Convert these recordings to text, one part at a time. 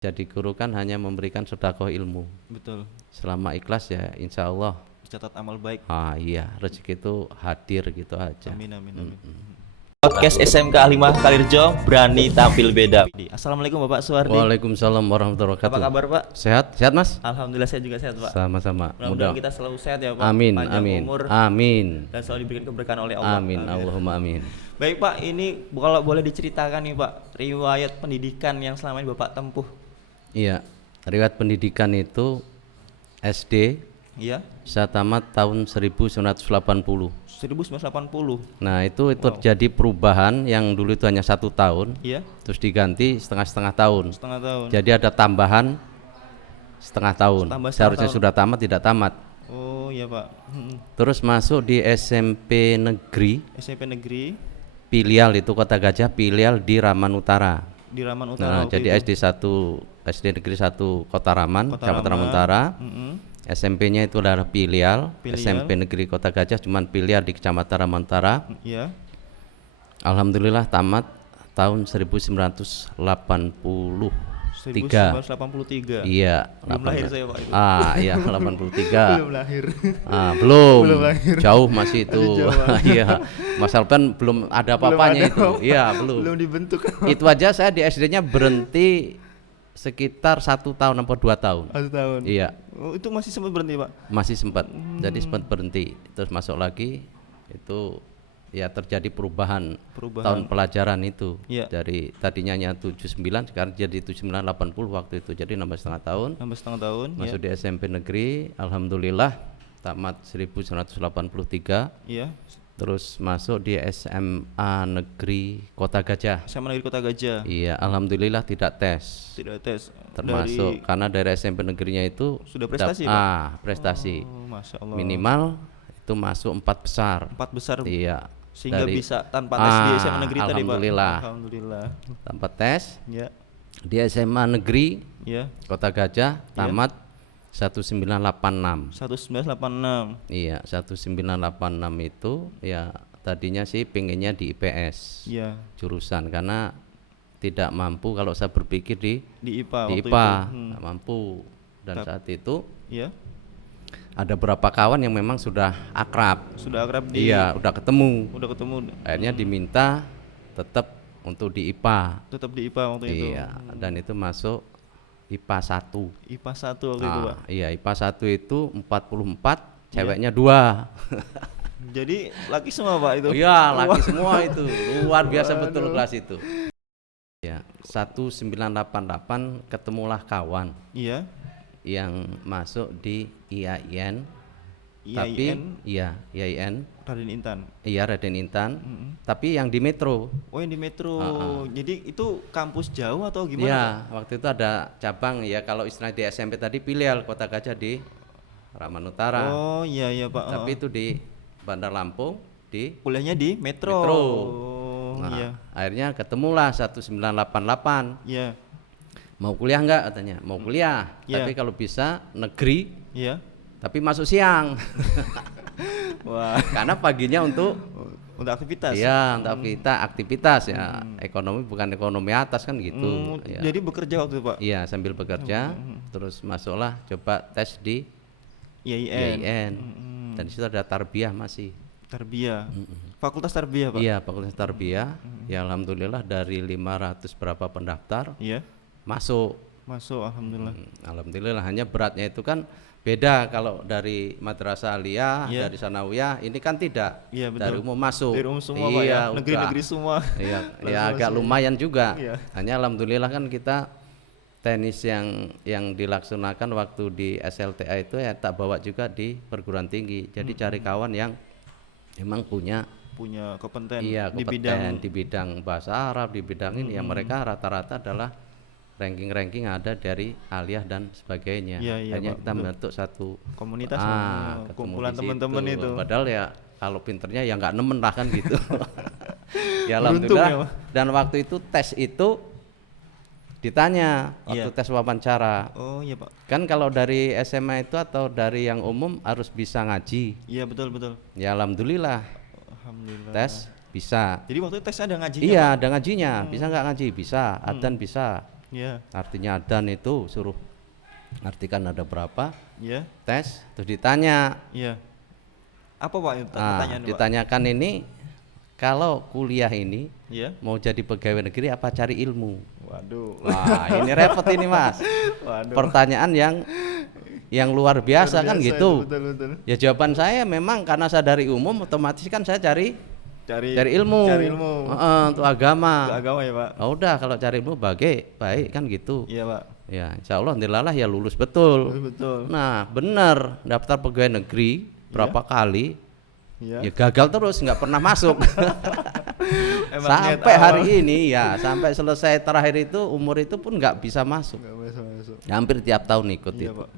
Jadi guru kan hanya memberikan sedekah ilmu. Betul. Selama ikhlas ya insya Allah. Dicatat amal baik. Iya, rezeki itu hadir gitu aja. Amin amin amin. Podcast SMK 5 Kalirjo, berani tampil beda. Assalamualaikum Bapak Suwardi. Waalaikumsalam warahmatullahi wabarakatuh. Apa kabar Pak? Sehat? Sehat Mas? Alhamdulillah saya juga sehat Pak. Sama-sama. Mudah-mudahan kita selalu sehat ya Pak. Amin, Panjang amin, umur amin, dan selalu diberikan keberkahan oleh Allah. amin, Allahumma amin. Baik Pak, ini kalau boleh diceritakan nih Pak, riwayat pendidikan yang selama ini Bapak tempuh. Iya, riwayat pendidikan itu SD Iya. saya tamat tahun 1980. 1980. Nah itu terjadi perubahan yang dulu itu hanya 1 tahun, Iya. terus diganti setengah tahun. Setengah tahun. Jadi ada tambahan setengah tahun. Tambah setengah Seharusnya tahun. sudah tamat, tidak tamat. Oh iya Pak. Terus masuk di SMP negeri, SMP negeri filial itu Kota Gajah, filial di Raman Utara. di Raman Nah, Utara. waktu jadi itu. SD negeri 1 Kota Raman, Kota Kecamatan Raman Raman. Utara. Mm-mm. SMP-nya itu adalah filial, Filial. SMP negeri Kota Gajah cuman filial di Kecamatan Raman Utara. Iya. Alhamdulillah tamat tahun 1983. 1983. Iya, Belum lahir saya Pak itu. Iya 83. Belum lahir. Belum. Belum lahir. Jauh masih itu. Masih jauh. Iya. Mas Alpen belum ada apa-apanya ada itu. Iya, belum. Belum dibentuk. Itu aja saya di SD-nya berhenti sekitar 1 tahun atau 2 tahun. 1 tahun. Iya, Oh, itu masih sempat berhenti Pak. masih sempat. Jadi sempat berhenti. Terus masuk lagi itu ya terjadi perubahan. Tahun pelajaran itu. Iya. Dari tadinya hanya 79 sekarang jadi 7980 waktu itu. Jadi nambah setengah tahun. Nambah setengah tahun. Masuk di SMP negeri, alhamdulillah tamat 1983. Iya. Terus masuk di SMA negeri Kota Gajah. SMA Negeri Kota Gajah. Iya, alhamdulillah tidak tes. Tidak tes. Termasuk karena dari SMP negerinya itu Sudah prestasi, Pak? prestasi. Oh, Masya Allah. Minimal itu masuk 4 besar. 4 besar. Iya. Sehingga dari- bisa tanpa tes di SMA negeri tadi Pak. alhamdulillah. Alhamdulillah. Tanpa tes Ya. di SMA negeri Ya. Kota Gajah tamat 1986. 1986. Iya, 1986 itu ya tadinya sih pengennya di IPS Iya. jurusan karena tidak mampu kalau saya berpikir di Di IPA di waktu IPA, itu. nggak mampu. Dan saat itu Iya. ada beberapa kawan yang memang sudah akrab. Sudah akrab di Iya, udah ketemu. Udah ketemu. Akhirnya diminta tetap untuk di IPA. Tetap di IPA waktu itu. Iya, dan itu masuk IPA 1. IPA 1 waktu itu Pak. Iya, IPA 1 itu 44, ceweknya 2. Jadi laki semua Pak itu. Iya, laki semua itu. Luar biasa betul kelas itu. Ya, 1988 ketemulah kawan Iya. yang masuk di IAIN. Tapi IAIN iya, IAIN. Raden Intan. Iya, Raden Intan. Mm-mm. Tapi yang di Metro. Oh yang di Metro. Jadi itu kampus jauh atau gimana? Iya, Pak? waktu itu ada cabang ya kalau istilah di SMP tadi filial Kota Gajah di Raman Utara. Oh iya iya Pak. Tapi itu di Bandar Lampung di Kuliahnya di Metro. Metro. Oh Nah, iya. akhirnya ketemulah 1988. Iya. Mau kuliah enggak katanya? Mau kuliah, Iya. tapi kalau bisa negeri, Iya. tapi masuk siang. Wah. Karena paginya untuk Untuk aktivitas. iya, untuk kita aktivitas ya. Ekonomi bukan ekonomi atas kan gitu. Ya. Jadi bekerja waktu itu Pak. Iya, sambil bekerja, terus masuklah coba tes di IAIN. IAIN. Dan di situ ada tarbiyah masih. Tarbiyah. Fakultas Tarbiyah Pak. Iya, fakultas tarbiyah. Ya alhamdulillah dari 500 berapa pendaftar Iya. masuk. Masuk alhamdulillah. Alhamdulillah, hanya beratnya itu kan beda kalau dari madrasah aliyah, Iya. dari sanawiyah, ini kan tidak. Iya, betul. Dari umum masuk. Dari umum semua Pak ya. Iya, Negeri-negeri udah. semua. Iya, Langsung ya agak masuk. lumayan juga. Iya. Hanya alhamdulillah kan kita tenis yang dilaksanakan waktu di SLTA itu ya tak bawa juga di perguruan tinggi. Jadi cari kawan yang memang punya Kompeten iya di kompeten bidang di bidang bahasa Arab, di bidang ini yang mereka rata-rata adalah ranking-ranking ada dari aliyah dan sebagainya. Iya, iya, Hanya Pak, kita betul. membentuk satu komunitas ketemu kumpulan di teman-teman situ. itu. Padahal ya kalau pinternya ya nggak nemen lah kan gitu. Ya Beruntung alhamdulillah. ya, Pak. Dan waktu itu tes itu ditanya waktu Iya. tes wawancara. Oh iya Pak. Kan kalau dari SMA itu atau dari yang umum harus bisa ngaji. Iya betul betul. Ya alhamdulillah Alhamdulillah. tes bisa. Jadi waktu itu tes ada ngajinya. Iya, Pak? ada ngajinya. Bisa nggak ngaji? Bisa. Adzan bisa. Iya. Artinya adzan itu suruh artikan ada berapa, Iya. tes, terus ditanya. Iya. Apa Pak itu Nah, pertanyaan Pak? ditanyakan ini kalau kuliah ini Iya. mau jadi pegawai negeri apa cari ilmu? Waduh. Wah, ini repot ini Mas. Waduh. Pertanyaan yang luar biasa kan gitu. Betul betul. Ya jawaban saya memang karena saya dari umum otomatis kan saya cari Cari ilmu. Cari ilmu. Untuk agama. Untuk agama ya Pak. Ya udah kalau cari ilmu baik kan gitu. Iya Pak. Ya insya Allah alhamdulillah ya lulus betul. Betul. Nah benar daftar pegawai negeri berapa kali Iya. ya gagal terus nggak pernah masuk. Emang niat Sampai awal. hari ini ya sampai selesai terakhir itu umur itu pun nggak bisa masuk. Nggak masuk. Ya, hampir tiap tahun ikut Iya itu. Pak.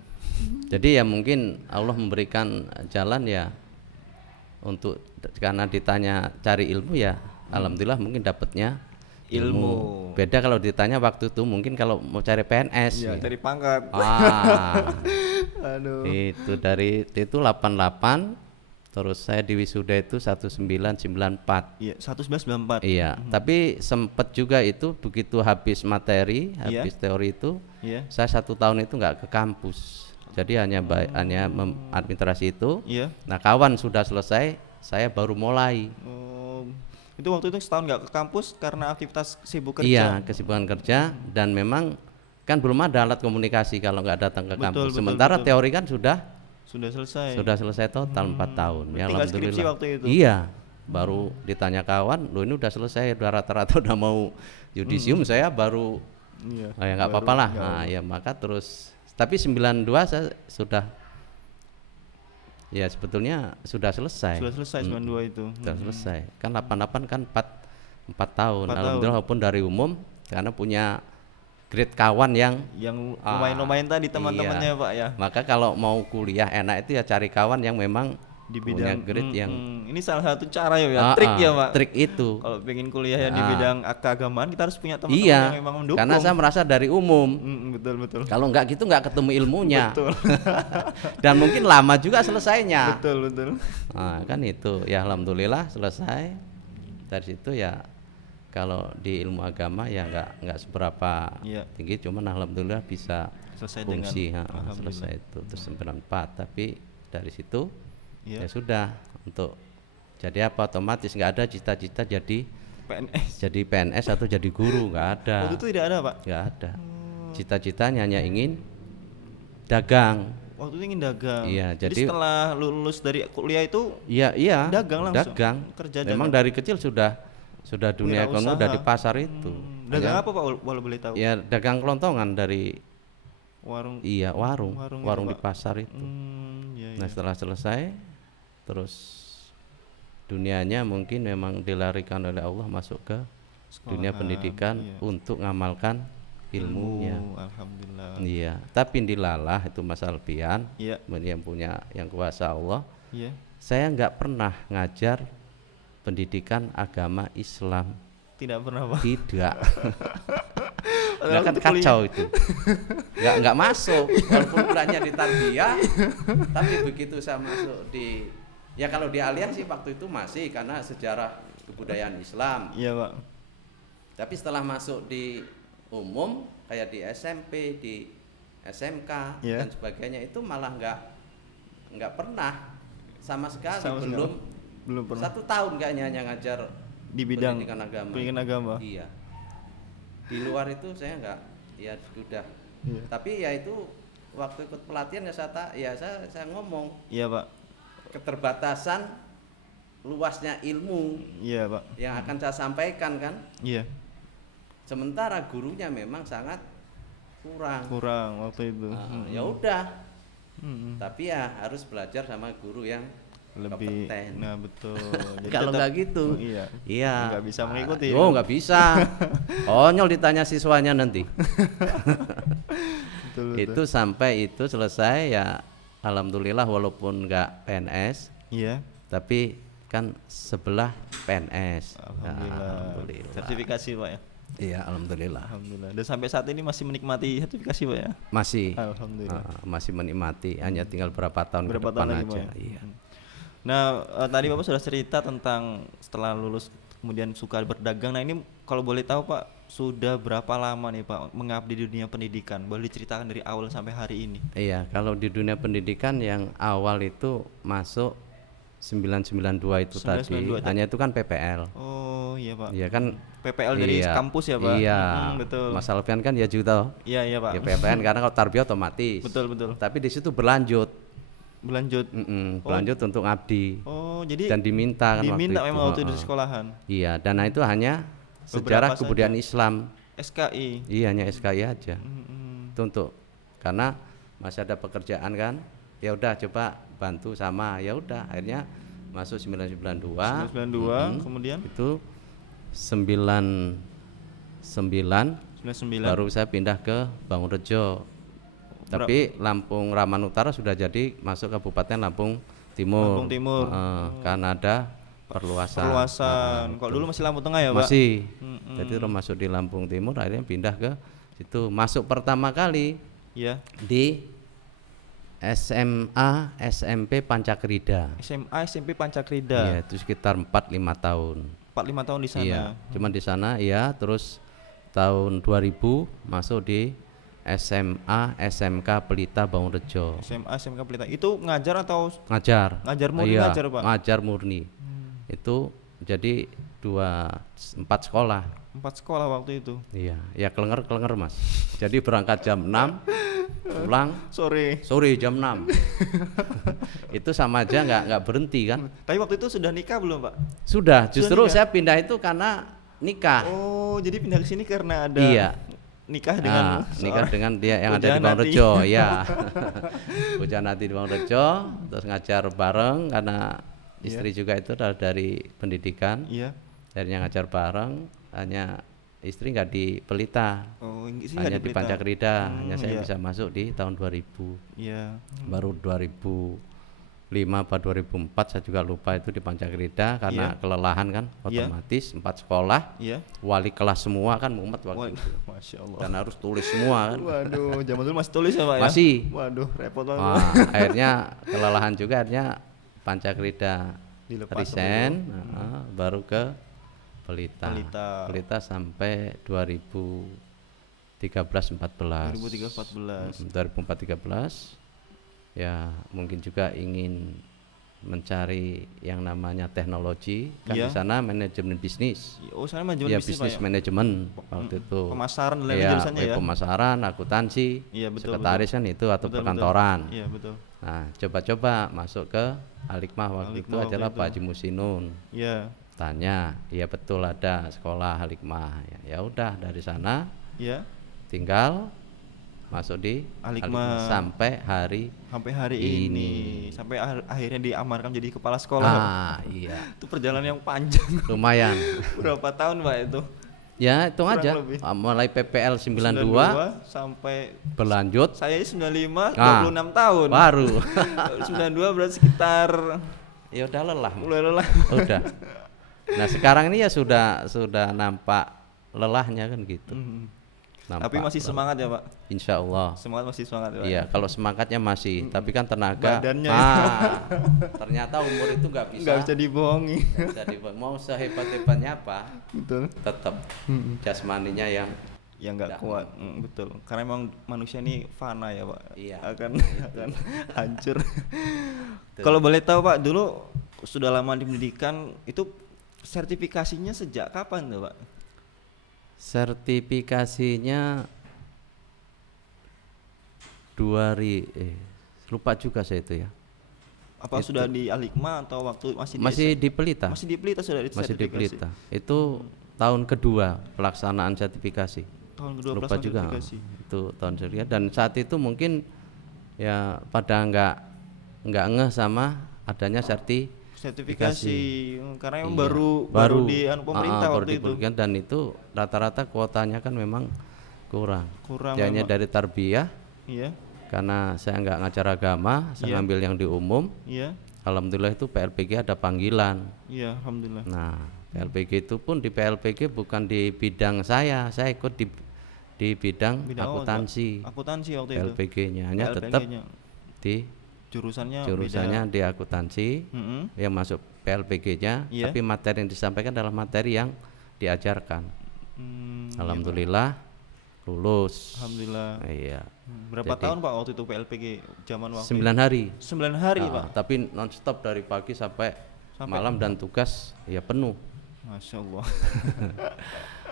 Jadi ya mungkin Allah memberikan jalan ya untuk karena ditanya cari ilmu ya alhamdulillah mungkin dapatnya Ilmu. Beda kalau ditanya waktu itu mungkin kalau mau cari PNS. Iya, gitu. cari pangkat. Aduh. Itu dari itu 88 terus saya di wisuda itu 1994. Iya, 1994. Iya, tapi sempet juga itu begitu habis materi, habis teori itu, Iya. saya 1 tahun itu nggak ke kampus. Jadi hanya administrasi itu. Iya. Nah kawan sudah selesai, saya baru mulai. Itu waktu itu setahun nggak ke kampus karena aktivitas sibuk kerja. Iya, kesibukan kerja dan memang kan belum ada alat komunikasi kalau nggak datang ke kampus. Sementara teori kan sudah selesai. Total 4 tahun. Ya Tinggal skripsi alhamdulillah. waktu itu. Iya, baru ditanya kawan, lo ini udah selesai, udah rata-rata udah mau yudisium, saya baru Iya. oh ya nggak apa-apa lah. Nah, ya maka terus tapi 92 saya sudah ya sebetulnya sudah selesai. Sudah selesai 92 itu. Sudah selesai. Kan 88 kan 4 tahun. 4 Alhamdulillah walaupun dari umum karena punya grade kawan yang lumayan tadi teman-temannya iya. Pak ya. Maka kalau mau kuliah enak itu ya cari kawan yang memang Di punya bidang grade yang ini salah satu cara ya, trik ya Pak. Trik itu. Kalau pengen kuliah yang di bidang keagamaan kita harus punya teman-teman Iya. yang memang mendukung. Karena saya merasa dari umum. Betul. Kalau enggak gitu enggak ketemu ilmunya. Betul. Dan mungkin lama juga selesainya. Betul. Nah, kan itu ya alhamdulillah selesai. Dari situ ya kalau di ilmu agama ya enggak seberapa Iya. tinggi, cuman alhamdulillah bisa Selesai fungsi dengan selesai itu terus 94. Tapi dari situ Iya. ya sudah untuk jadi apa otomatis nggak ada cita-cita jadi PNS atau jadi guru, nggak ada. Waktu itu tidak ada Pak. Nggak ada. Cita-citanya hanya ingin dagang. Waktu itu ingin dagang. Iya, jadi jadi setelah lulus dari kuliah itu iya dagang langsung. dagang. Kerja Memang dagang. dari kecil sudah dunia ekonomi udah di pasar itu. Dagang Hanya- apa Pak kalau boleh tahu? Ya dagang kelontongan dari Warung. warung itu, di Pak. pasar itu. Iya. Nah setelah selesai terus dunianya mungkin memang dilarikan oleh Allah masuk ke dunia Sekolahan, pendidikan iya. untuk ngamalkan ilmunya. Alhamdulillah. Iya, tapi dilalah itu Mas Alfian, Iya. yang punya yang kuasa Allah. Iya. Saya nggak pernah ngajar pendidikan agama Islam, Tidak pernah Pak. tidak. Padahal Nggak kan itu kuliah. kacau itu, nggak masuk. Walaupun kuliahnya di tarbiyah, tapi begitu saya masuk di ya kalau di Aliyah sih waktu itu masih karena sejarah kebudayaan Islam. Iya Pak. Tapi setelah masuk di umum kayak di SMP, di SMK Iya. dan sebagainya itu malah nggak pernah sama sekali Sama belum pernah. 1 tahun kayaknya hanya ngajar Di bidang pendidikan agama. Iya. Di luar itu saya nggak, ya sudah. Iya. Tapi ya itu waktu ikut pelatihan ya saya ngomong Iya Pak. keterbatasan luasnya ilmu Iya Pak. yang akan saya sampaikan kan. Iya. Sementara gurunya memang sangat kurang. Waktu itu. Ya udah. Mm-mm. Tapi ya harus belajar sama guru yang Lebih. kompeten. Nah betul. Jadi Kalau tetap- nggak gitu, Iya. iya. Nggak bisa mengikuti. Oh nggak bisa. Konyol ditanya siswanya nanti. Betul. Itu sampai itu selesai ya. Alhamdulillah walaupun nggak PNS, Iya. tapi kan sebelah PNS. Alhamdulillah. Nah, alhamdulillah. Sertifikasi Pak ya. Iya alhamdulillah. Alhamdulillah. Dan sampai saat ini masih menikmati sertifikasi Pak ya. Masih. Alhamdulillah. Masih menikmati. Hanya tinggal berapa tahun Berapa ke depan tahun lagi, aja. Pak ya? Iya. Nah, tadi Bapak sudah cerita tentang setelah lulus kemudian suka berdagang. Nah, ini kalau boleh tahu Pak, sudah berapa lama nih Pak mengabdi di dunia pendidikan? Boleh diceritakan dari awal sampai hari ini? Iya, kalau di dunia pendidikan yang awal itu masuk 992 itu 992 tadi, hanya itu kan PPL. Oh iya Pak. Iya kan PPL dari iya, kampus ya Pak? Iya, Betul. Mas Alfian kan ya juga Iya iya Pak. ya PPN karena kalau tarbiyah otomatis. Betul. Tapi di situ berlanjut, Berlanjut. berlanjut untuk abdi. Oh jadi Dan diminta kan diminta waktu memang itu. waktu di sekolahan. Iya, dana itu hanya Beberapa sejarah kebudayaan Islam. SKI. Iya, hanya SKI aja. Itu untuk karena masih ada pekerjaan kan. Ya udah coba bantu sama. Ya udah akhirnya masuk 992. 992 kemudian Itu 99 99 baru saya pindah ke Bangunrejo. Tapi Lampung Raman Utara sudah jadi masuk Kabupaten Lampung Timur. Lampung Timur. Karena ada perluasan. Kalau dulu masih Lampung Tengah ya Pak? Masih. Jadi terus masuk di Lampung Timur akhirnya pindah ke situ. Masuk pertama kali Iya. di SMA SMP Pancakrida. SMA SMP Pancakrida. Iya, itu sekitar 4-5 tahun. 4-5 tahun di sana. Iya, cuman di sana ya, terus tahun 2000 masuk di SMA SMK Pelita Bangunrejo. SMA SMK Pelita. Itu ngajar atau Ngajar. ngajar murni Iya, ngajar Pak? ngajar murni. Itu jadi 4 sekolah. 4 sekolah waktu itu. Iya, ya kelenger Mas. Jadi berangkat jam 6, pulang Sore. sore jam 6. Itu sama aja nggak berhenti kan? Tapi waktu itu sudah nikah belum Pak? Sudah, justru nikah? saya pindah itu karena nikah. Oh, jadi pindah ke sini karena ada Iya. nikah dengan nikah dengan dia yang ada di Pujanati. Bangunrejo, ya. Pujanati di Bangunrejo, terus ngajar bareng karena istri juga itu adalah dari pendidikan. Iya. Akhirnya ngajar bareng, hanya istri nggak di Pelita. Oh, sini Hanya nggak di Pelita. Pancakrida, hanya saya iya. bisa masuk di tahun 2000. Iya. Baru 2005 apa 2004 saya juga lupa itu di Pancakrida karena kelelahan kan otomatis 4 sekolah. Iya. Wali kelas semua kan mumet waktu itu. Masya Allah. Dan harus tulis semua kan. Waduh, zaman dulu masih tulis ya Pak ya? Masih. Waduh, repot banget. Wah, akhirnya kelelahan juga akhirnya Pancakrida Dilepas resign, baru ke Pelita. Pelita. Sampai 2013-14. 2013 ya mungkin juga ingin mencari yang namanya teknologi kan Iya. di sana manajemen bisnis. Oh, sana manajemen Ya bisnis bisnis Pak ya? manajemen waktu itu. Pemasaran dan lain Ya, jurusannya ya? pemasaran, akuntansi, Iya, betul, sekretaris kan itu atau Betul, perkantoran. Iya, betul. Nah, coba-coba masuk ke Al-Hikmah waktu itu Al-Hikmah waktu adalah itu. Pak Haji Musinun. Iya. Tanya, iya betul ada sekolah Al-Hikmah. Ya udah dari sana Iya. tinggal masuk di Al-Hikmah. sampai hari Sampai hari Ini. ini. Sampai akhirnya diamarkan jadi kepala sekolah. iya Itu perjalanan yang panjang. lumayan. Berapa tahun Pak itu? Ya hitung Kurang aja lebih. mulai PPL 92 sampai berlanjut saya 95 Ah, 26 tahun. baru 92 berarti sekitar ya udah lelah mulai lelah. udah. Nah sekarang ini ya sudah nampak lelahnya kan gitu. Nampak Tapi masih semangat ya Pak. Insya Allah. Semangat masih semangat ya Pak. Iya, kalau semangatnya masih, tapi kan tenaga. Badannya Ternyata umur itu nggak bisa. Nggak bisa dibohongi. nggak bisa mau sehebat-hebatnya apa, Betul. tetap jasmaninya yang Yang nggak kuat. Betul. Karena emang manusia ini fana ya Pak. Iya. Akan hancur. Kalau boleh tahu Pak, dulu sudah lama di pendidikan itu sertifikasinya sejak kapan tuh Pak? sertifikasinya lupa juga saya itu ya. Apa sudah di Al-Hikmah atau waktu masih Masih di di Pelita. Masih di Pelita sudah Masih di sertifikasi? Pelita. Itu tahun kedua pelaksanaan sertifikasi. Tahun kedua Lupa pelaksanaan juga. sertifikasi. Itu tahun sertifikasi dan saat itu mungkin ya pada nggak ngeh sama adanya Sertifikasi karena emang Iya. baru di pemerintah baru waktu itu. diberikan dan itu rata-rata kuotanya kan memang kurang. Kurang Hanya memang. dari tarbiyah Iya. karena saya nggak ngajar agama, saya Iya. ngambil yang di umum. Iya. Alhamdulillah itu PLPG ada panggilan. Iya, alhamdulillah. Nah, PLPG itu pun di PLPG bukan di bidang saya ikut di bidang Bidang apa, akuntansi. Pak? Akuntansi waktu itu. PLPG-nya hanya PLPG-nya. tetap di Jurusannya jurusannya di akuntansi. Yang masuk PLPG-nya, Iya. tapi materi yang disampaikan adalah materi yang diajarkan. Alhamdulillah lulus. Alhamdulillah. Iya. Berapa Jadi, tahun Pak waktu itu PLPG zaman waktu 9 hari. 9 hari Pak. Tapi non-stop dari pagi sampai malam dan tugas ya penuh. Masya Allah.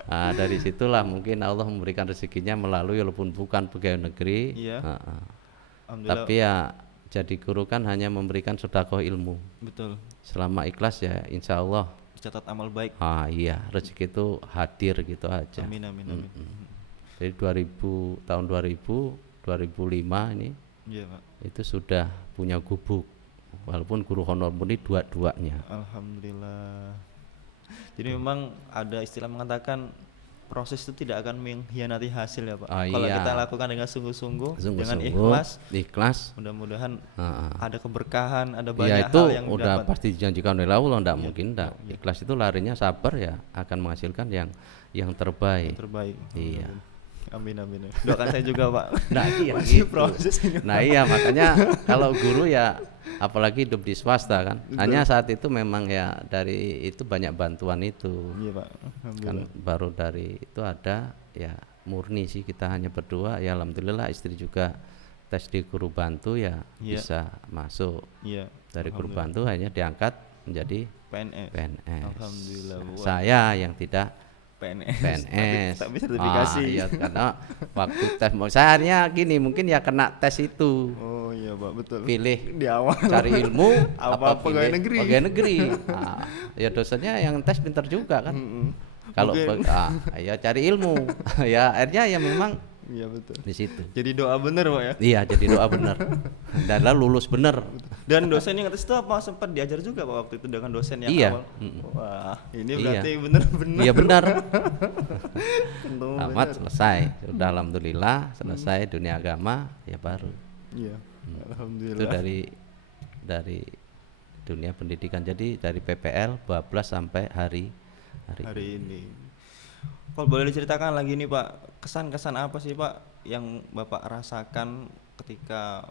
Nah, dari situlah mungkin Allah memberikan rezekinya melalui walaupun bukan pegawai negeri. Iya. Alhamdulillah. Tapi ya jadi guru kan hanya memberikan sedekah ilmu. Betul. Selama ikhlas ya insya Allah. Dicatat amal baik. Iya rezeki itu hadir gitu aja. Amin amin amin. Jadi 2005 ini Iya Pak. itu sudah punya gubuk walaupun guru honor murni dua-duanya. Alhamdulillah. Jadi memang ada istilah mengatakan proses itu tidak akan mengkhianati hasil ya Pak. Kalau Iya. kita lakukan dengan sungguh-sungguh, dengan Sungguh-sungguh, ikhlas, mudah-mudahan Heeh. ada keberkahan, ada Ya banyak itu hal yang udah dapat. pasti dijanjikan oleh Allah, enggak Iya, mungkin enggak. iya. Ikhlas itu larinya sabar ya akan menghasilkan yang terbaik. Terbaik. Iya. Amin amin. Doakan saya juga Pak. Nah, iya Masih gitu. proses ini. Nah, iya makanya kalau guru ya apalagi hidup di swasta kan. Betul. Hanya saat itu memang ya dari itu banyak bantuan itu. Iya Pak. Kan Alhamdulillah. baru dari itu ada ya murni sih kita hanya berdua ya alhamdulillah istri juga tes di guru bantu ya Iya. bisa masuk. Iya. Dari guru Alhamdulillah. bantu hanya diangkat menjadi PNS. PNS. Alhamdulillah. Wah. Saya yang tidak PNS. PNS. Tapi sertifikasi. Iya karena waktu tes saya hanya gini mungkin ya kena tes itu. Oh iya Pak, betul. Pilih Di awal. cari ilmu Apa pegawai pilih negeri? pegawai negeri. Nah, ya dosennya yang tes pintar juga kan. Kalau Mungkin. ya cari ilmu. Ya akhirnya ya memang Iya betul. di situ. Jadi doa bener Pak ya. Iya jadi doa benar. Dan lalu lulus benar. Dan dosen yang atas itu apa sempat diajar juga Pak waktu itu dengan dosen yang Iya. awal? Wah, ini Iya. berarti bener-bener. Iya benar. Untung Tamat bener. selesai. Sudah alhamdulillah selesai dunia agama ya baru. Iya. Itu Alhamdulillah. dari dunia pendidikan. Jadi dari PPL 12 sampai hari Hari ini. Kalau boleh diceritakan lagi nih Pak, kesan-kesan apa sih Pak yang Bapak rasakan ketika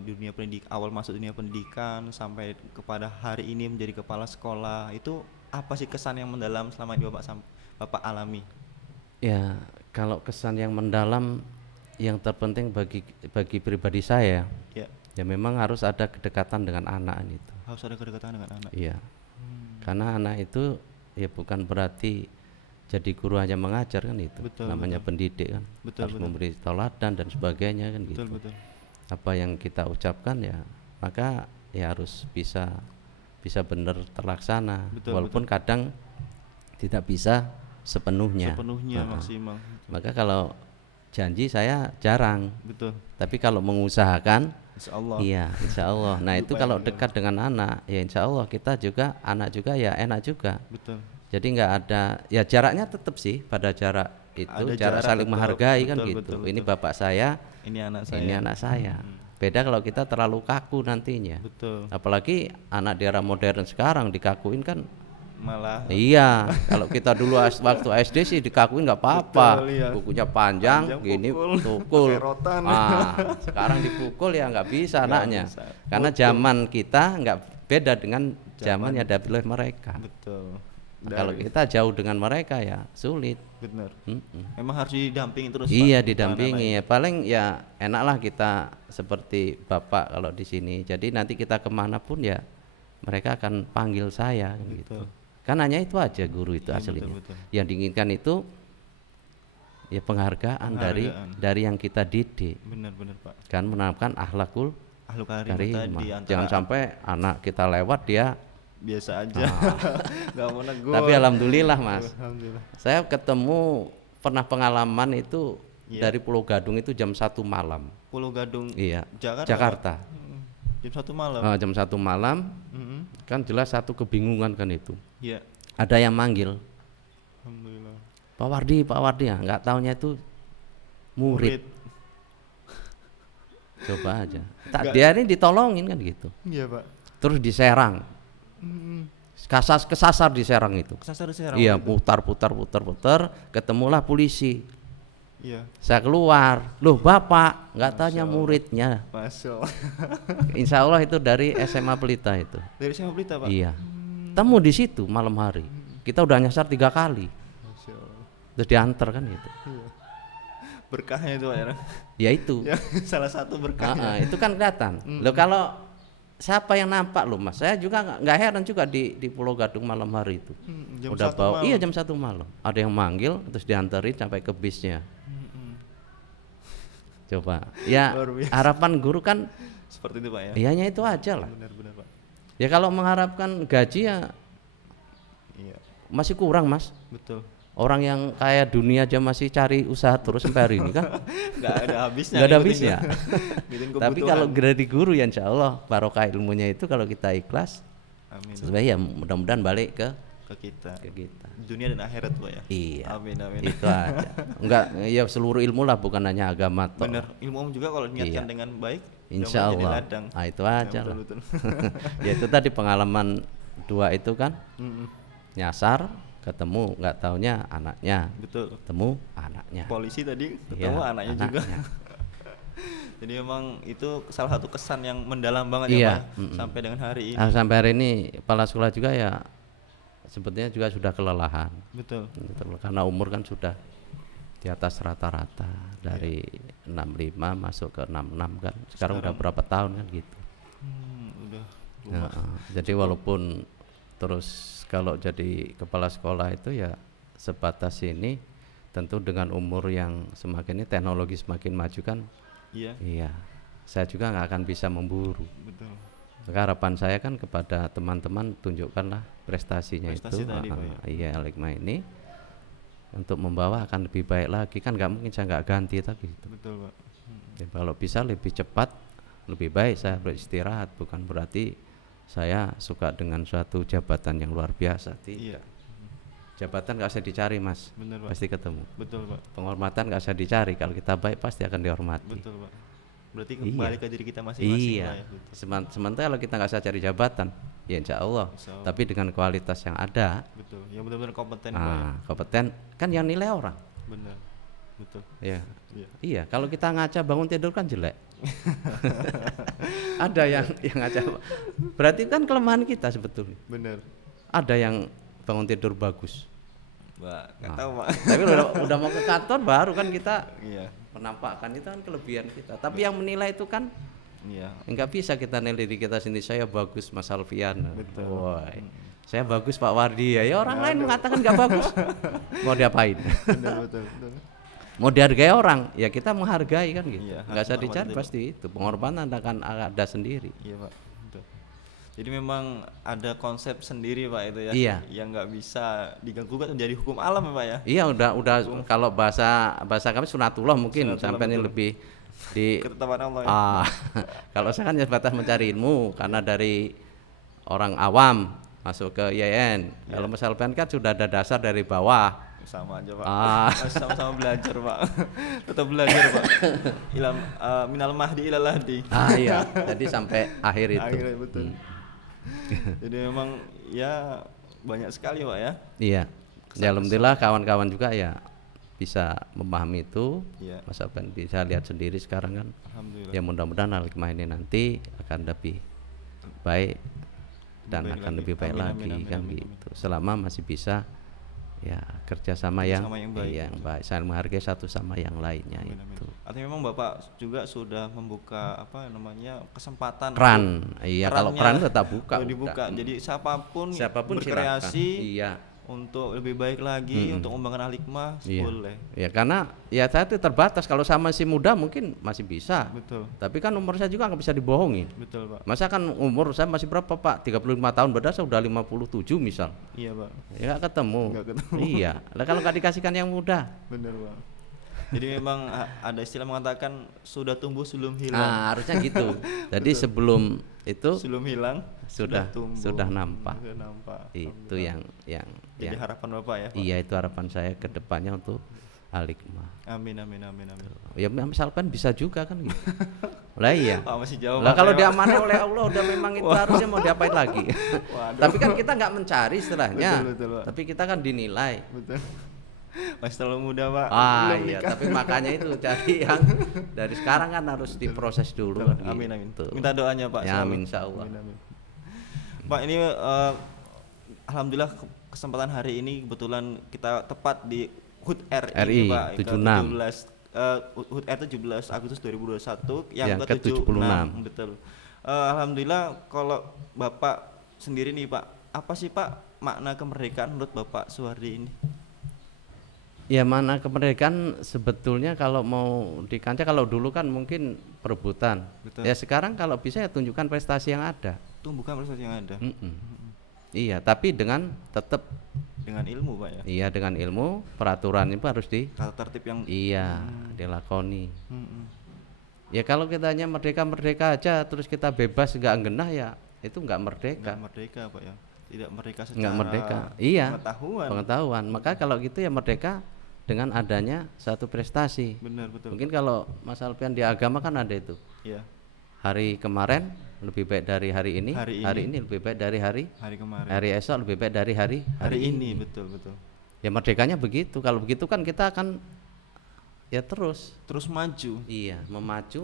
dunia awal masuk dunia pendidikan sampai kepada hari ini menjadi kepala sekolah, itu apa sih kesan yang mendalam selama ini Bapak alami? Ya, kalau kesan yang mendalam yang terpenting bagi pribadi saya Ya, ya memang harus ada kedekatan dengan anak itu. harus ada kedekatan dengan anak. Iya. Karena anak itu ya bukan berarti jadi guru hanya mengajar kan itu. Betul, Namanya betul. pendidik kan. Betul, Harus betul. memberi tauladan dan sebagainya kan gitu. Betul betul. Apa yang kita ucapkan ya maka ya harus bisa benar terlaksana. Betul, Walaupun kadang tidak bisa sepenuhnya. Sepenuhnya Nah, maksimal. Maka kalau janji saya jarang, Betul. tapi kalau mengusahakan Insya Allah. iya insya Allah. Nah itu Lupain kalau ya. dekat dengan anak ya insya Allah kita juga anak juga ya enak juga. Betul. Jadi nggak ada ya jaraknya tetap sih pada jarak itu Ada jarak jarak, saling betul, menghargai kan betul, gitu. betul, Ini betul. bapak saya, Ini anak saya. ini anak saya. Beda kalau kita terlalu kaku nantinya. Betul. Apalagi anak di era modern sekarang dikakuin kan. Malah Iya, kalau kita dulu waktu SD sih dikakuin nggak apa-apa, Betul, iya. bukunya panjang, Panjang, gini pukul, pukul. pakai rotan. Sekarang dipukul ya nggak bisa Nggak anaknya, bisa. karena Betul. zaman kita nggak beda dengan zaman Zaman. yang ada oleh mereka. betul. Nah, kalau kita jauh dengan mereka ya sulit. benar. Mm-mm. Memang harus didampingi terus. Iya Pak, didampingi ya paling ya enaklah kita seperti bapak kalau di sini. Jadi nanti kita kemanapun ya mereka akan panggil saya kan gitu. Betul. Kan hanya itu aja guru itu Iya, aslinya. betul, betul. Yang diinginkan itu ya penghargaan Penghargaan. dari yang kita didik Benar-benar Pak. kan menanamkan akhlakul Ahlul karimah karimah. tadi antara Jangan sampai anak kita lewat dia. biasa aja. Enggak mau negur. Tapi alhamdulillah Mas, Alhamdulillah. saya ketemu pernah pengalaman itu Iya. dari Pulau Gadung itu jam 1 malam. Pulau Gadung Iya. Jakarta. Jakarta. Pak? Jam 1 malam. Jam 1 malam Mm-mm. kan jelas satu kebingungan kan itu. Iya. Ada yang manggil Alhamdulillah. Pak Wardi ya, nggak taunya itu murid. Coba aja. Tak Nggak. dia ini ditolongin kan gitu. Iya Pak. Terus diserang. Kesasar diserang itu. Kesasar Serang. Iya, waktu itu. putar, ketemulah polisi. Iya. Saya keluar, loh bapak, nggak tanya muridnya. Masya Allah. Insya Allah itu dari SMA Pelita itu. Dari SMA Pelita Pak. Iya. Temu di situ malam hari. Kita udah nyasar 3 kali. Masya Allah. terus diantar kan gitu. Berkahnya itu Pak ya. Ya itu. Ya, salah satu berkahnya. Itu kan kelihatan. Loh kalau siapa yang nampak loh Mas, saya juga nggak heran juga di Pulau Gadung malam hari itu. Jam Udah 1 bawa, malam. iya jam 1 malam. Ada yang manggil terus diantarin sampai ke bisnya. Coba, ya Luar biasa. harapan guru kan, Seperti itu Pak ya. ianya itu aja lah. Benar Pak. Ya kalau mengharapkan gaji ya Iya, masih kurang Mas. betul. Orang yang kaya dunia aja masih cari usaha terus sampai hari ini kan. Nggak ada habisnya. Nggak ada ngikutin habisnya. Ngikutin Tapi kebutuhan. kalau dari guru ya insya Allah barokah ilmunya itu kalau kita ikhlas, Amin. sesuai ya mudah-mudahan balik ke Ke kita. kita. Dunia dan akhirat Pak ya. Iya. Amin. Itu aja. Enggak, ya seluruh ilmu lah bukan hanya agama toh. Bener. Ilmu om juga kalau niatkan Iya. dengan baik, Insya mudah-mudahan jadi Allah. ladang. Nah itu aja Ya, lah. betul. Ya itu tadi pengalaman 2 itu kan Mm-mm. nyasar, ketemu nggak taunya anaknya, Betul. ketemu anaknya. Polisi tadi Iya, ketemu anaknya juga. Jadi memang itu salah satu kesan yang mendalam banget Iya, ya Pak sampai dengan hari ini. Nah, sampai hari ini kepala sekolah juga ya sebetulnya juga sudah kelelahan. Betul. Gitu loh. Karena umur kan sudah di atas rata-rata dari 65 masuk ke 66 kan. Sekarang udah berapa tahun kan gitu. Udah Ya, jadi walaupun terus kalau jadi kepala sekolah itu ya sebatas ini, tentu dengan umur yang semakin ini teknologi semakin maju kan, iya, iya saya juga nggak akan bisa memburu. betul. Maka harapan saya kan kepada teman-teman tunjukkanlah prestasinya Prestasi itu, tadi, Pak, ya. iya Al-Hikmah ini untuk membawa akan lebih baik lagi kan, nggak mungkin saya nggak ganti tadi gitu. Betul Pak. Ya, kalau bisa lebih cepat lebih baik saya beristirahat, bukan berarti saya suka dengan suatu jabatan yang luar biasa, Iya, tidak. Jabatan nggak usah dicari Mas, benar Pak. pasti ketemu. Betul Pak. Penghormatan nggak usah dicari, kalau kita baik pasti akan dihormati. Betul Pak. Berarti kembali Iya. ke diri kita masing-masing Iya. Pak ya. Betul. Sementara kalau kita nggak usah cari jabatan, ya insya Allah. Insya Allah. Tapi dengan kualitas yang ada, Betul. Yang benar-benar kompeten Pak ya. kompeten kan yang nilai orang. Benar. Betul. Ya. Iya. Iya, kalau kita ngaca bangun tidur kan jelek. Ada yang ngaca. Berarti kan kelemahan kita sebetulnya. Benar. Ada yang bangun tidur bagus. Pak, nggak Nah. tahu Pak. Tapi udah mau ke kantor baru kan kita Iya. menampakkan itu kan kelebihan kita. Tapi yang menilai itu kan Iya. enggak bisa kita nilai diri kita sendiri. Saya bagus Mas Alfian. Betul. Woi. Saya bagus Pak Wardi ya. Orang lain mengatakan enggak bagus. Mau diapain? Benar betul. Betul. Mau dihargai orang, ya kita menghargai kan gitu. Iya, Enggak usah harus dicari menghormati, pasti itu. Penghormatan akan ada sendiri. Iya Pak. Betul. Jadi memang ada konsep sendiri Pak itu ya. Iya. Yang nggak bisa diganggu kan menjadi hukum alam ya Pak ya. Iya udah kalau bahasa kami sunatullah mungkin Sunatullah, sampai ini betul. lebih di Ketetapan Allah ya. kalau saya kan ya sebatas mencari ilmu karena dari orang awam masuk ke IAIN. Kalau Mas Alfian kan sudah ada dasar dari bawah. Sama aja Pak. Ah. Masih sama-sama belajar Pak. Tetap belajar Pak. Ilham minal mahdi ilal lahdi. Iya, jadi sampai akhir itu. Akhirnya betul. Jadi memang ya banyak sekali Pak ya. Iya. Ya alhamdulillah kawan-kawan juga ya bisa memahami itu. Iya. Mas Alfian bisa lihat sendiri sekarang kan. Alhamdulillah. Ya mudah-mudahan Al-Hikmah ini nanti akan lebih baik dan Baik akan lagi. lebih baik Amin, lagi amin, kan amin, gitu. Selama masih bisa ya kerjasama yang Kerjasama yang baik. yang baik, saling menghargai satu sama yang lainnya Amin, amin. itu. Artinya memang Bapak juga sudah membuka apa namanya kesempatan Keran, iya kalau kerannya keran tetap buka. udah dibuka. udah. Jadi siapapun Berkreasi, berkreasi iya. untuk lebih baik lagi untuk mengembangkan Al-Hikmah Iya. boleh. Ya karena ya saya itu terbatas, kalau sama si muda mungkin masih bisa. Betul. Tapi kan umur saya juga nggak bisa dibohongin. Betul Pak. Masa kan umur saya masih berapa Pak? 35 tahun, padahal saya udah 57 misal. Iya Pak. Ya nggak ketemu. Nggak ketemu. Iya. Lah kalau nggak dikasihkan yang muda. Benar Pak. Jadi memang ada istilah mengatakan sudah tumbuh sebelum hilang. Nah, harusnya gitu. Jadi sebelum itu Sebelum hilang sudah tumbuh. sudah nampak. Sudah nampak. Itu yang Jadi harapan Bapak ya Pak. iya itu harapan saya ke depannya untuk Al-Hikmah. Amin amin amin amin. Ya misalkan bisa juga kan gitu. Lah iya. Pak masih jauh. Lah Pak, kalau ya, Pak. diamanai oleh Allah udah memang itu harusnya mau diapain lagi. Waduh. Tapi kan kita nggak mencari istilahnya. Betul, Pak. Tapi kita kan dinilai. Betul. Masih terlalu muda Pak. Belum Iya, nikah. tapi makanya itu cari yang dari sekarang kan harus diproses dulu. Betul. kan Amin amin. gitu. Minta doanya Pak. Ya, selalu. amin, insya Allah. Amin, amin. Pak ini alhamdulillah kesempatan hari ini kebetulan kita tepat di HUT RI, Pak, 76. HUT R 17 Agustus 2021 yang Yang ke-76. ke-76. Betul. Alhamdulillah, kalau Bapak sendiri nih Pak, apa sih Pak makna kemerdekaan menurut Bapak Suwardi ini? Ya, mana kemerdekaan sebetulnya kalau mau dikancah, kalau dulu kan mungkin perebutan. Betul. Ya sekarang kalau bisa ya tunjukkan prestasi yang ada. Tumbuhkan prestasi yang ada. Iya, tapi dengan tetap Dengan ilmu Pak ya. iya dengan ilmu, peraturan itu harus Tata tertib yang iya dilakoni. Mm-mm. Ya kalau kita hanya merdeka aja terus kita bebas nggak genah, ya itu nggak merdeka. Nggak merdeka Pak ya. Tidak merdeka secara Nggak merdeka. Iya. pengetahuan. Maka kalau gitu ya merdeka dengan adanya satu prestasi. Benar, betul. Mungkin kalau Mas Alpian di agama kan ada itu. Iya. Hari kemarin lebih baik dari hari ini. Hari ini lebih baik dari hari kemarin. hari esok lebih baik dari hari ini betul. Ya merdekanya begitu. Kalau begitu kan kita akan ya terus maju. iya memacu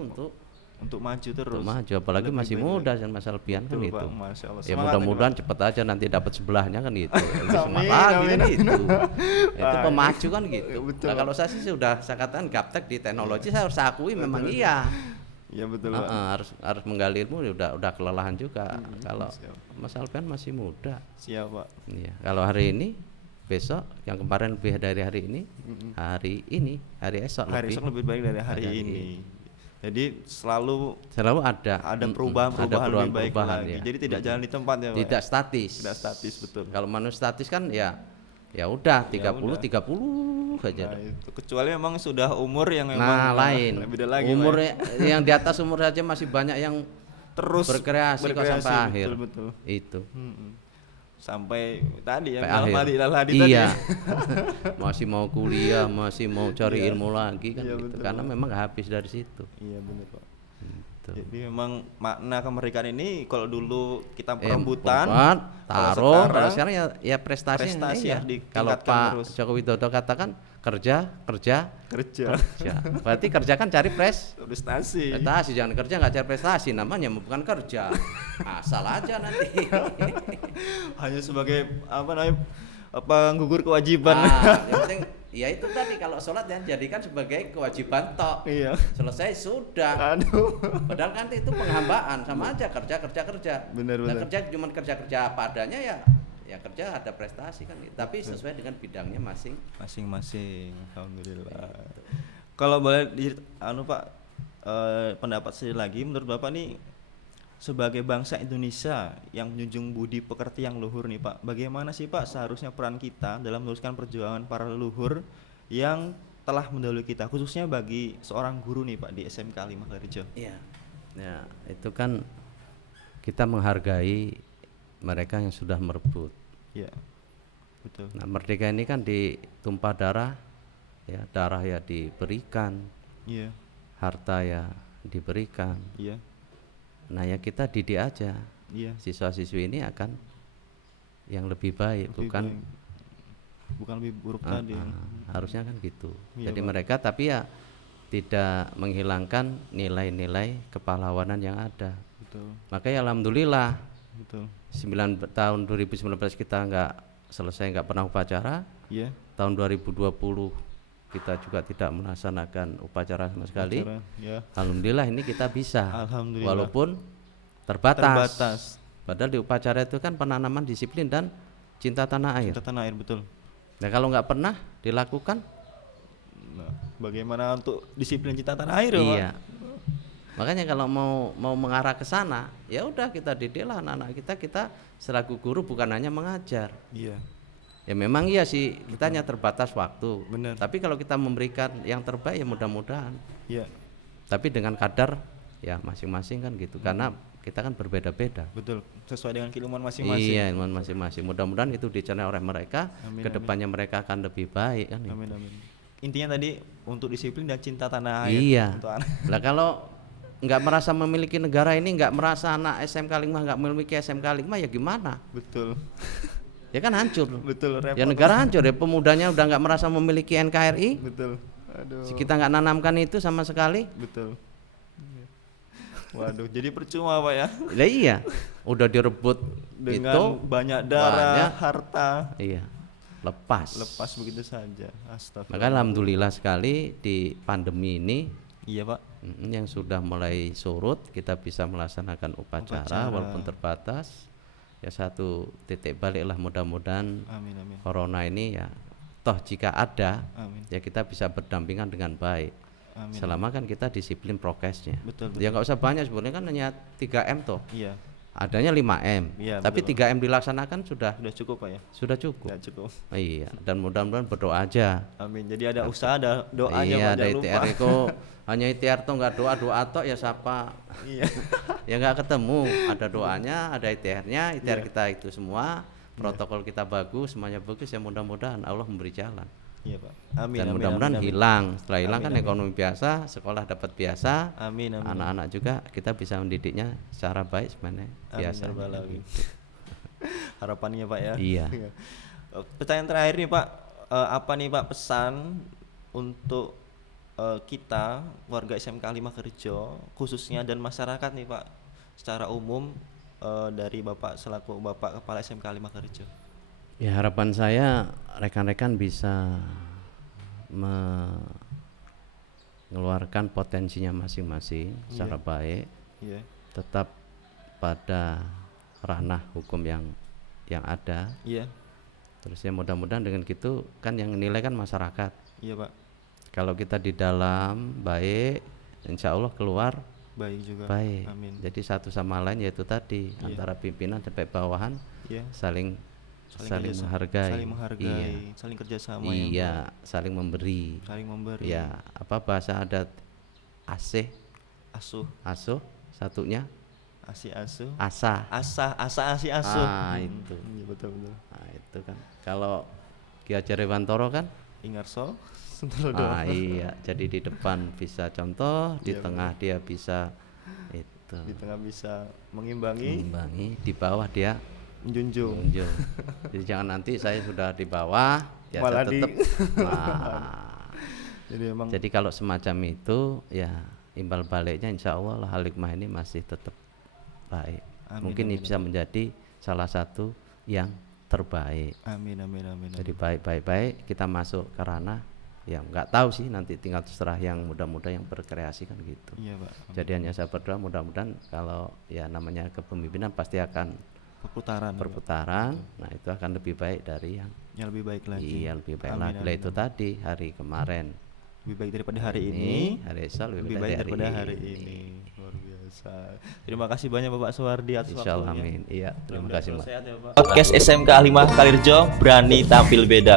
Untuk maju terus. untuk maju, apalagi Lebih masih baik muda kan Mas Alpian kan Betul, itu. Pak, Masya Allah. Ya Semangat mudah-mudahan ini, cepet aja nanti dapat sebelahnya kan gitu. Lebih semangat Amin, lagi amin. kan gitu. Itu Wah, pemacu kan gitu. betul, Nah, Pak. kalau saya sih saya katakan gaptek di teknologi, saya harus akui memang iya. Iya betul Pak. Harus menggali ilmu udah kelelahan juga. Kalau siap. Mas Alpian masih muda. Siap Pak. Iya. Kalau hari ini, besok, yang kemarin lebih dari hari ini, hari esok Hari esok lebih baik dari hari dari ini. Jadi selalu ada perubahan lebih baik perubahan, lagi. ya. Jadi tidak jalan di tempat ya Pak. Tidak statis. Tidak statis, betul. Kalau manusia statis kan ya udah 30 udah. 30 saja. Nah, itu kecuali memang sudah umur yang memang Nah, lain. beda lagi Umur Pak. yang di atas umur saja masih banyak yang terus berkreasi kok sampai akhir. betul. Itu. Sampai tadi ya Sampai Malam akhir. tadi. Iya. Masih mau kuliah, masih mau cari Iya. ilmu lagi kan Iya, gitu. betul, Karena Pak. memang nggak habis dari situ. Iya benar Pak. Gitu. Jadi memang makna kemerdekaan ini kalau dulu kita Perebutan, perebutan, taruh, kalau kalau sekarang ya prestasi prestasi iya. ya Kalau ditingkatkan Pak terus. Joko Widodo katakan kerja. Berarti kerja kan cari prestasi. prestasi, jangan kerja nggak cari prestasi, namanya bukan kerja. Asal aja nanti. Hanya sebagai gugur kewajiban. Yang penting ya itu tadi, kalau sholat ya jadikan sebagai kewajiban tok. Iya. Selesai sudah. Aduh. Padahal kan itu penghambaan, sama aja kerja. Benar. Kerja cuma kerja apa adanya ya kerja ada prestasi kan, tapi sesuai dengan bidangnya Masing-masing. Alhamdulillah. Kalau boleh Pak, pendapat saya lagi, menurut Bapak nih sebagai bangsa Indonesia yang menjunjung budi pekerti yang luhur nih Pak, bagaimana sih Pak seharusnya peran kita dalam meneruskan perjuangan para leluhur yang telah mendahului kita, khususnya bagi seorang guru nih Pak di SMK 5 Kalirejo? Iya. Ya, itu kan kita menghargai mereka yang sudah merebut. Iya. Betul. Nah, merdeka ini kan ditumpah darah ya diberikan, Iya. harta ya diberikan. Iya. Nah, ya kita didik aja. Iya. Siswa-siswi ini akan yang lebih baik, bukan lebih buruk tadi. harusnya kan gitu. Iya, Jadi Pak. mereka tapi ya tidak menghilangkan nilai-nilai kepahlawanan yang ada. Betul. Makanya alhamdulillah Betul. tahun 2019 kita nggak pernah upacara. Iya. Tahun 2020 kita juga tidak melaksanakan upacara sama sekali. Ya. Alhamdulillah ini kita bisa. Alhamdulillah. Walaupun terbatas. Padahal di upacara itu kan penanaman disiplin dan cinta tanah air. Cinta tanah air, betul. Nah, kalau nggak pernah dilakukan, Nah, bagaimana untuk disiplin cinta tanah air ya, iya. Pak? Makanya kalau mau mengarah ke sana, ya udah kita didiklah anak-anak kita selaku guru bukan hanya mengajar. Iya. Ya memang iya sih, kita hanya terbatas waktu. Benar. Tapi kalau kita memberikan yang terbaik ya mudah-mudahan. Iya. Tapi dengan kadar ya masing-masing kan gitu. Karena kita kan berbeda-beda. Betul. Sesuai dengan keilmuan masing-masing. Iya, ilmuwan masing-masing. Mudah-mudahan itu dicerna oleh mereka. Amin, Kedepannya mereka akan lebih baik kan. gitu. Amin. Intinya tadi untuk disiplin dan cinta tanah air. Iya. Untuk anak. Lah kalau nggak merasa memiliki negara ini, nggak merasa anak SMK 5 nggak memiliki SMK 5 ya gimana? Betul. Ya kan hancur. Betul. Repot. Ya negara hancur ya, pemudanya udah nggak merasa memiliki NKRI. Betul. Aduh. Kita nggak nanamkan itu sama sekali. Betul. Waduh, jadi percuma Pak ya. Lah iya, udah direbut Dengan itu banyak darah, banyak. harta. Iya. lepas begitu saja. Astagfirullah. Maka alhamdulillah sekali di pandemi ini Iya Pak. yang sudah mulai surut, kita bisa melaksanakan upacara walaupun terbatas. Ya satu titik baliklah, mudah-mudahan Amin amin. corona ini ya toh jika ada Amin. ya kita bisa berdampingan dengan baik. Amin. Selama kan kita disiplin prokesnya. Betul, Ya nggak usah banyak sebenarnya, kan hanya 3M toh. Iya. Adanya 5M. Iya, Tapi betul, 3M dilaksanakan sudah cukup Pak ya? cukup. Sudah cukup. Iya, dan mudah-mudahan berdoa aja. Amin. Jadi ada usaha, ada doanya Iya, Pak, ada jangan lupa. ITR itu hanya ITR tuh nggak doa toh ya siapa? Iya. Ya nggak ketemu. Ada doanya, ada ITR-nya, ITR Iya. kita itu semua, protokol kita bagus, semuanya bagus, ya mudah-mudahan Allah memberi jalan. Iya Pak. Amin. Dan amin, mudah-mudahan amin, amin. hilang. Setelah hilang Amin, kan amin. ekonomi biasa, sekolah dapat biasa, Amin amin. anak-anak juga kita bisa mendidiknya secara baik sebenarnya biasa. Amin, ya rabbal alamin. Harapannya Pak ya. Iya. Pertanyaan terakhir nih Pak, apa nih Pak pesan untuk kita warga SMK 5 Kerjo khususnya dan masyarakat nih Pak secara umum, dari Bapak selaku Bapak Kepala SMK 5 Kerjo? Ya harapan saya rekan-rekan bisa mengeluarkan potensinya masing-masing secara baik, Iya. tetap pada ranah hukum yang ada. Iya. Terus ya mudah-mudahan dengan gitu kan yang nilai kan masyarakat. Iya Pak. Kalau kita di dalam baik, insya Allah keluar Baik juga. baik. Amin. Jadi satu sama lain yaitu tadi antara pimpinan sampai bawahan Iya. saling kerjasama, menghargai. saling menghargai, Iya. saling kerjasama yang Iya, saling memberi. baik, saling memberi. Ya, apa bahasa adat asih, Asuh, asuh, satunya asi asuh, asah. asa asi asuh. Itu. Iya betul betul. Nah, itu kan. Kalau Ki Hajar Dewantoro kan Ingarso. iya, jadi di depan bisa contoh, di Iya, tengah dia bisa itu Di tengah bisa mengimbangi, mengimbangi, di bawah dia menjunjung. menunjuk. Jadi jangan nanti saya sudah di bawah ya Malah saya tetap. Nah, Jadi memang jadi kalau semacam itu ya imbal baliknya insya Allah lah hikmah ini masih tetap baik. Amin, Mungkin ini amin, bisa menjadi salah satu yang terbaik. amin amin amin. Jadi baik kita masuk ke ranah yang nggak tahu sih, nanti tinggal terserah yang muda-muda yang berkreasi kan gitu. Iya Pak. Amin. Jadi hanya saya berdoa mudah-mudahan kalau ya namanya kepemimpinan pasti akan Perputaran. Pak. berputaran. Nah itu akan lebih baik dari yang Yang lebih baik lagi. iya lebih baik Amin, lagi. Lah amin, itu tadi hari kemarin. Lebih baik daripada hari ini. Hari esok Lebih baik daripada hari ini. Luar biasa. Terima kasih banyak Bapak Suwardi atas Insya Allah waktunya. amin. Iya, terima kasih Mas. Sehat ya Pak. Podcast SMK 5 Kalirjo, berani tampil beda.